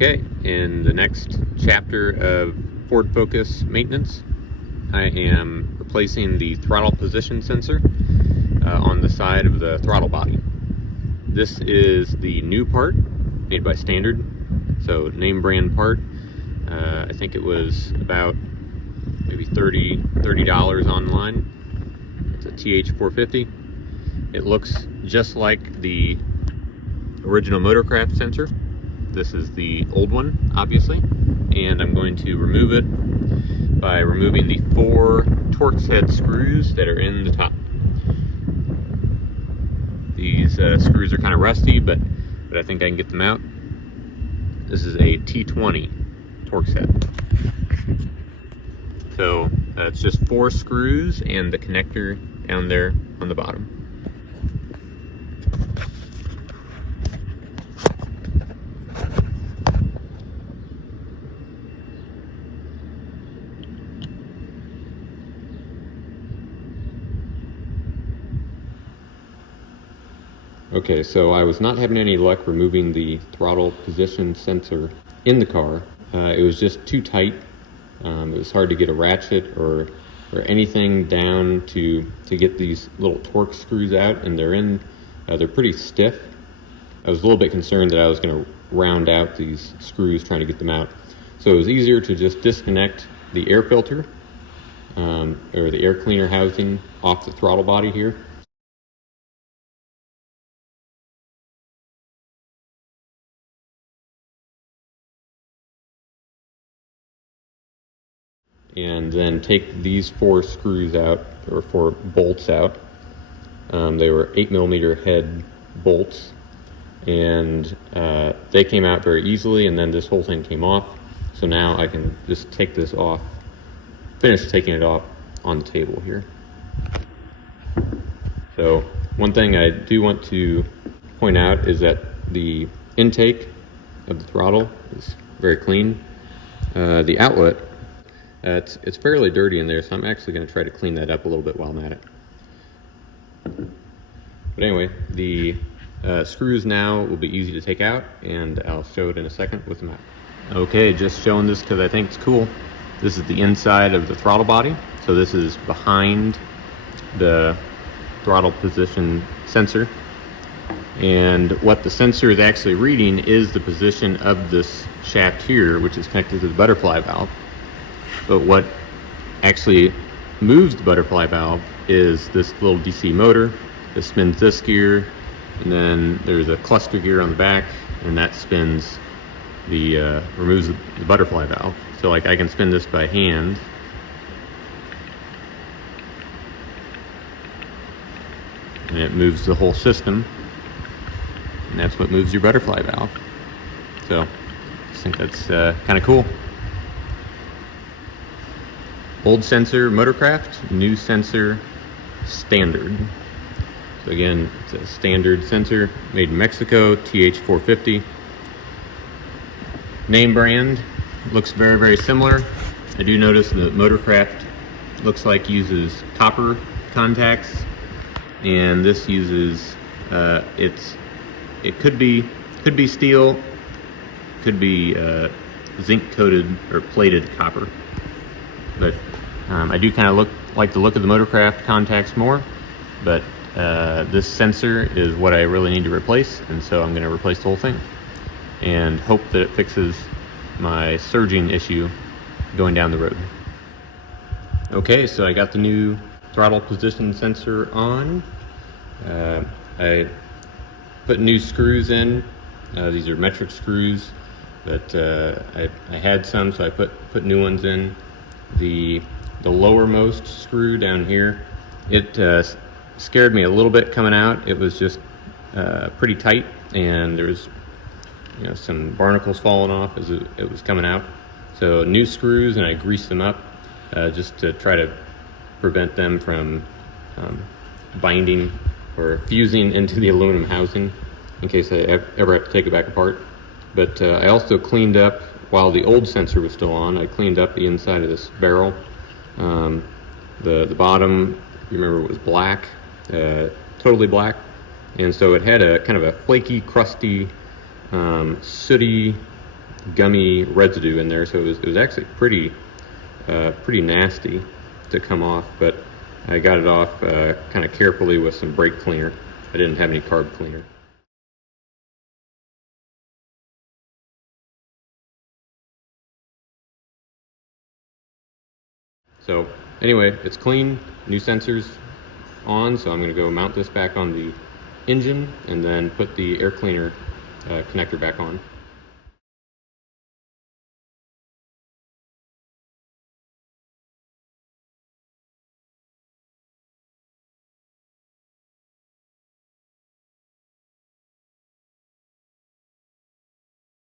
Okay, in the next chapter of Ford Focus maintenance, I am replacing the throttle position sensor on the side of the throttle body. This is the new part made by Standard, so name brand part. I think it was about maybe $30 online. It's a TH450. It looks just like the original Motorcraft sensor. This is the old one, obviously, and I'm going to remove it by removing the 4 Torx head screws that are in the top. These screws are kind of rusty, but I think I can get them out. This is a T20 Torx head. So it's just 4 screws and the connector down there on the bottom. Okay, so I was not having any luck removing the throttle position sensor in the car. It was just too tight. It was hard to get a ratchet or anything down to get these little Torx screws out, and they're pretty stiff. I was a little bit concerned that I was going to round out these screws trying to get them out. So it was easier to just disconnect the air filter or the air cleaner housing off the throttle body here. And then take these 4 screws out, or 4 bolts out. They were 8mm head bolts, and they came out very easily, and then this whole thing came off. So now I can just take this off, finish taking it off on the table here. So one thing I do want to point out is that the intake of the throttle is very clean. The outlet, it's fairly dirty in there, so I'm actually going to try to clean that up a little bit while I'm at it. But anyway, the screws now will be easy to take out, and I'll show it in a second with them out. Okay, just showing this because I think it's cool. This is the inside of the throttle body. So this is behind the throttle position sensor. And what the sensor is actually reading is the position of this shaft here, which is connected to the butterfly valve. But what actually moves the butterfly valve is this little DC motor that spins this gear, and then there's a cluster gear on the back, and that spins removes the butterfly valve. So like I can spin this by hand, and it moves the whole system, and that's what moves your butterfly valve. So I think that's kind of cool. Old sensor Motorcraft, new sensor Standard. So again, it's a Standard sensor made in Mexico, TH450. Name brand looks very, very similar. I do notice that Motorcraft looks like uses copper contacts, and this uses it could be steel, could be zinc coated or plated copper. But I do kind of like the look of the Motorcraft contacts more, but this sensor is what I really need to replace, and so I'm going to replace the whole thing and hope that it fixes my surging issue going down the road. Okay, so I got the new throttle position sensor on. I put new screws in. These are metric screws, but I had some, so I put new ones in. The lowermost screw down here, it scared me a little bit coming out. It was just pretty tight, and there was some barnacles falling off as it was coming out. So new screws, and I greased them up just to try to prevent them from binding or fusing into the aluminum housing in case I ever have to take it back apart. But I also cleaned up, while the old sensor was still on, I cleaned up the inside of this barrel. The bottom, you remember, it was black, totally black, and so it had a kind of a flaky, crusty, sooty gummy residue in there, so it was actually pretty nasty to come off, but I got it off kind of carefully with some brake cleaner. I didn't have any carb cleaner. So anyway, it's clean, new sensors on, so I'm going to go mount this back on the engine and then put the air cleaner connector back on.